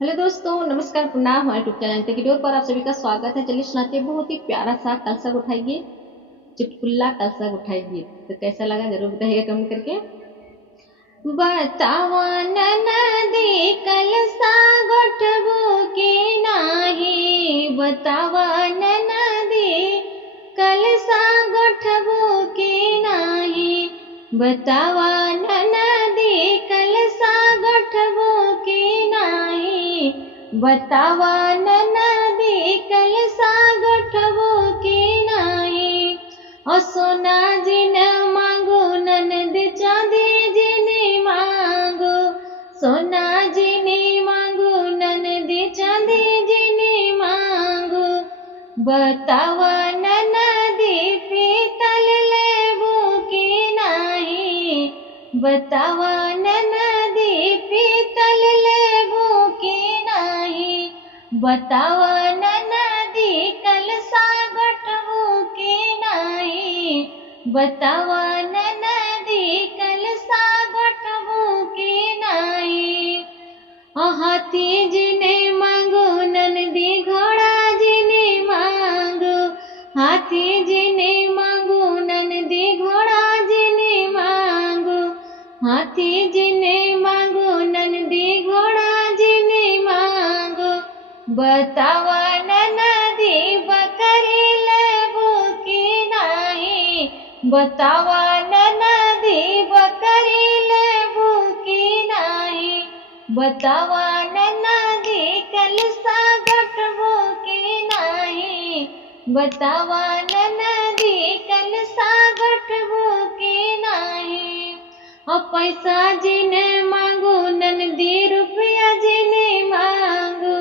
Hello दोस्तों, नमस्कार, प्रणाम। हमारे यूट्यूब चैनल तक वीडियो पर आप सभी का स्वागत है। चलिए सुनाते हैं बहुत ही प्यारा सा कलसा उठाइए, चुटकुल्ला कलसा उठाइए। तो कैसा लगा जरूर बताइएगा कमेंट करके। बतावा नदी कलसा गोठबो के नाही, बतावा नदी कलसा गोठबो के नाही, बतावा नदी कलसा गोठबो के नाही, बतावा नदी कलसा गोठबो के नाही। ओ सोना जिन मांगो ननद चांदी जिने मांगो, सोना जिने मांगो ननद चांदी जिने मांगो, बतावा ननदी पीतल लेबो के नाही, बतावा ननदी पीतल लेबो के नाही, बतावा ननदी कलसा गठबो के नाही, बतावा ननदी कलसा गठबो के नाही। हाथी जिने मांगो ननदी घोड़ा जिने मांगो, हाथी जिने मांगो ननदी घोड़ा जिने मांगो, हाथी जिने मांगो ननदी घोड़ा जिने मांगो, बतावा ननदी बकरी लेबो के नाही, बतावा ननदी बकरी लेबो के नाही, बतावा ननदी कलसा गठबो के नाही, बतावा ननदी कलसा गठबो के नाही। पैसा जिने मांगो ननदी रुपया जिने मांगो,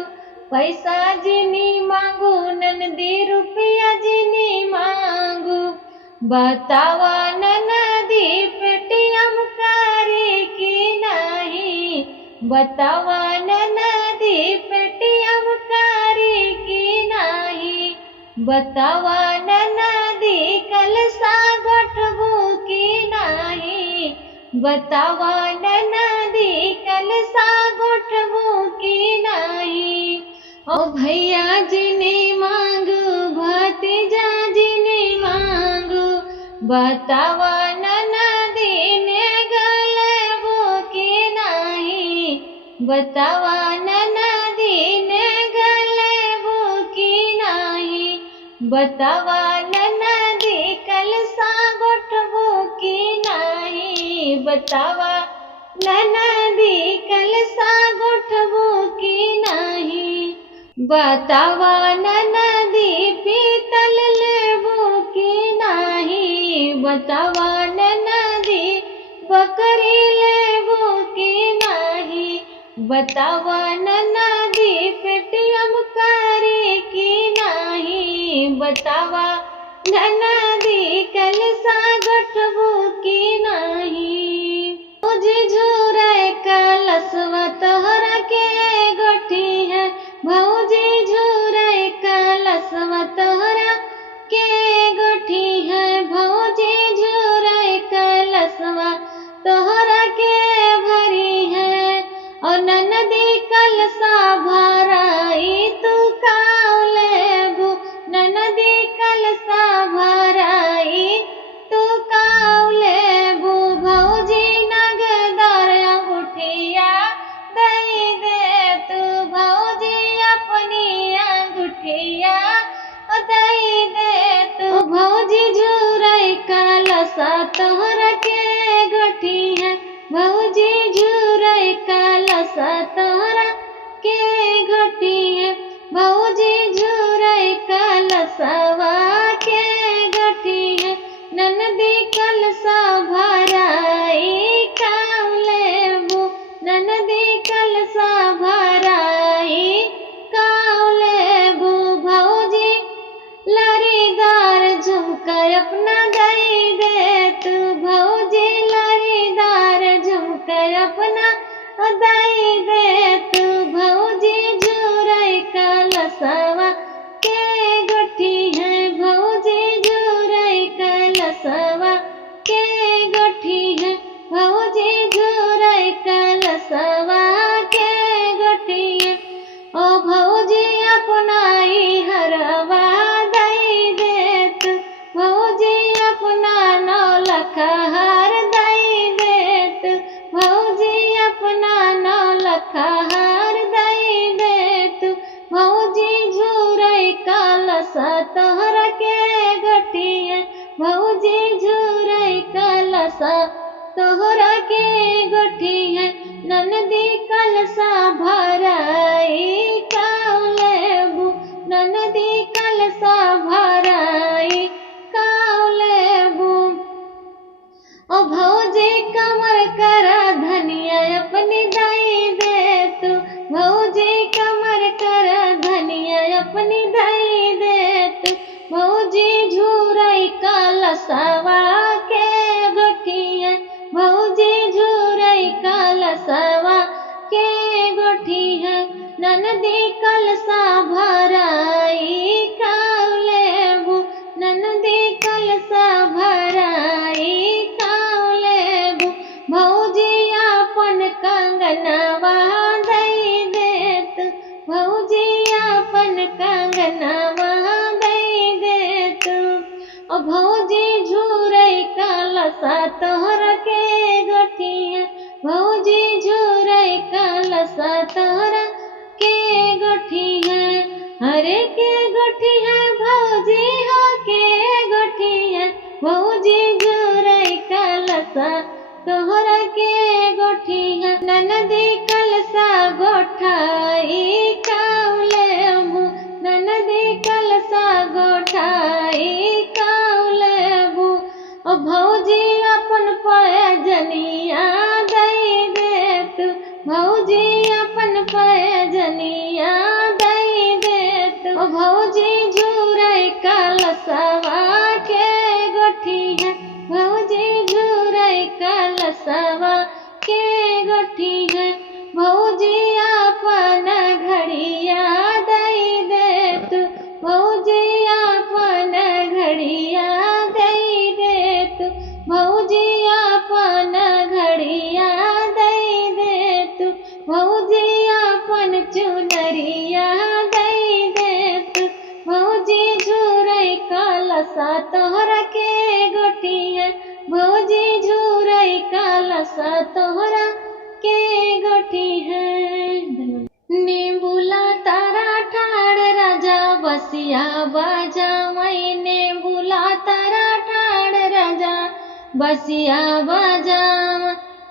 पैसा जिने मांगो ननदी रुपया जिने मांगो, बतावा ननदी पेटीएम करे के नाही, बतावा ननदी पेटीएम करे के नाही, बतावा ननदी कलसा गठबो के नाही, बतावा ननदी कलसा गठबो के नाही। ओ भैया जिने मांगो भतीजा जिने मांगो, बतावा ननदी ने गलेबो के नाही, बतावा ननदी ने गलेबो के नाही, बतावा ननदी कलसा गठबो के नाही, बतावा ननदी कलसा गठबो के नाही, बतावा ननदी पीतल लेबो के नाही, बतावा ननदी बकरी लेबो के नाही, बतावा ननदी पेटीएम करे के नाही, बतावा ननदी कलसा गठबो के नाही। मुझे झूरे कलसवा तोहरा के गठी है, भौजी झूरे कलसवा तोहरा के गठी है, भौजी झूरे कलसवा तोहरा के भरी है। और ननदी कलसा भराई तू काऊ लेबू, ननदी कलसा भराई तू काऊ लेबू, भौजी नगदार अंगूठिया दई दे तू, भौजी अपनी अंगूठिया दई दे तू। भौजी झूरे कलसा तोहरा के गठी है, भौजी झूरे कलसा तोहरा के गठी है, भौजी झूरे कलसवा के गठी है, ननदी कलसा भराई काऊ लेबू, ननदी कलसा भराई काऊ लेबू, भौजी लरीदार झुमका अपना दई दे तू, भौजी लरीदार झुमका अपना दई दे खहार दई दे तू भौजी झूरई कलसा तोहरा के गठिया भौजी झूरई कलसा तोहरा के गठिया ननदी कलसा भराई काउलेबू ननदी कलसा भराई काउलेबू ओ भौजी कमर करा धनिया अपनी दई दे तू भौजी कमर करा धनिया अपनी दई दे तू भौजी झूरई कलसवा के गठिया भौजी झूरई कलसवा के गठिया ननदी कलसा भराई काउलेबू ननदी कलसा भराई काउलेबू भौजी अपन कंगनवा दई देत भौजी अपन कंगनवा दई देत ओ भौजी झूरई कलसा तोहरा के गठिया भौजी झूरई कलसा तोहरा के गठिया हरे के गठिया भौजी हो के गठिया भौजी झूरई कलसा तोहरा के गठिया ननदी कलसा गोठाई काउलेबू ननदी कलसा गोठाई काउलेबू ओ भौजी अपन पयजनिया दई दे तू भौजी अपन पयजनिया दई दे तू ओ भौजी झूरई कलसवा के गठिया भौजी झूरई कलसवा के गठिया भौजी अपन घड़िया दई दे तू भौजी अपन घड़िया दई दे तू भौजी अपन घड़िया दई दे तू भौजी अपन चुनरिया दई दे तू भौजी झूरई कलसा तोहरा के गठिया भौजी झूरई कलसा तोहरा के गठिया नेबुला तारा ठाड़ राजा बसिया बजावई नेबुला तारा ठाड़ राजा बसिया बजाव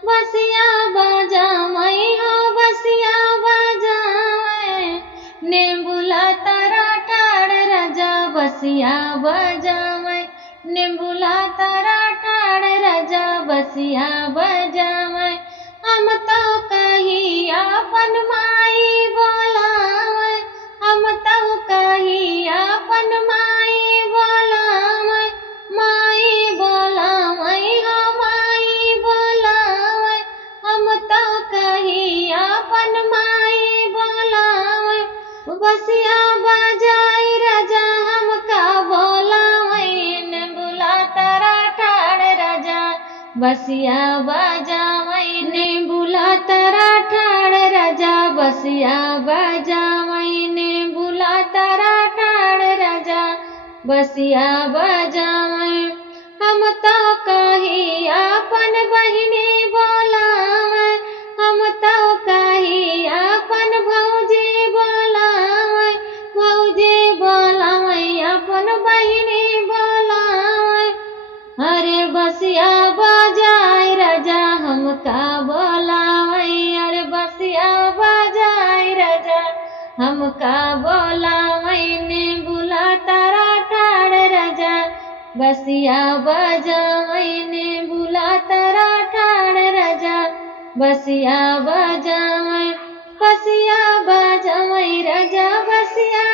बसिया बजावई हो बसिया बजावई नेबुला तारा ठाड़ राजा बसिया बजावई नेबुला तारा ठाड़ राजा बसिया बजावई हम तो कही अपन माई बोलावई हम तो कही अपन माई बोलावई माई बोलावई हो माई बोलावई हम तो कही अपन माई बोलावई बसिया बजाई राजा हमका बोलावई नेबुला तारा ठाड़ राजा बसिया बजावई नेबुला तारा ठाड़ राजा बसिया बजावई नेबुला तारा ठाड़ राजा बसिया बजावई हम तो कही अपन बहिनी बोलावई हम तो कही अपन भौजी बोलावई भौजी बोलावई अपन बहिनी बोलावई अरे बसिया बजाई राजा हमका बोलावई अरे बसिया बजाई राजा हमका बोलावई नेबुला तारा ठाड़ राजा बसिया बजावई नेबुला तारा ठाड़ राजा बसिया बजावई बसिया बजावई राजा बसिया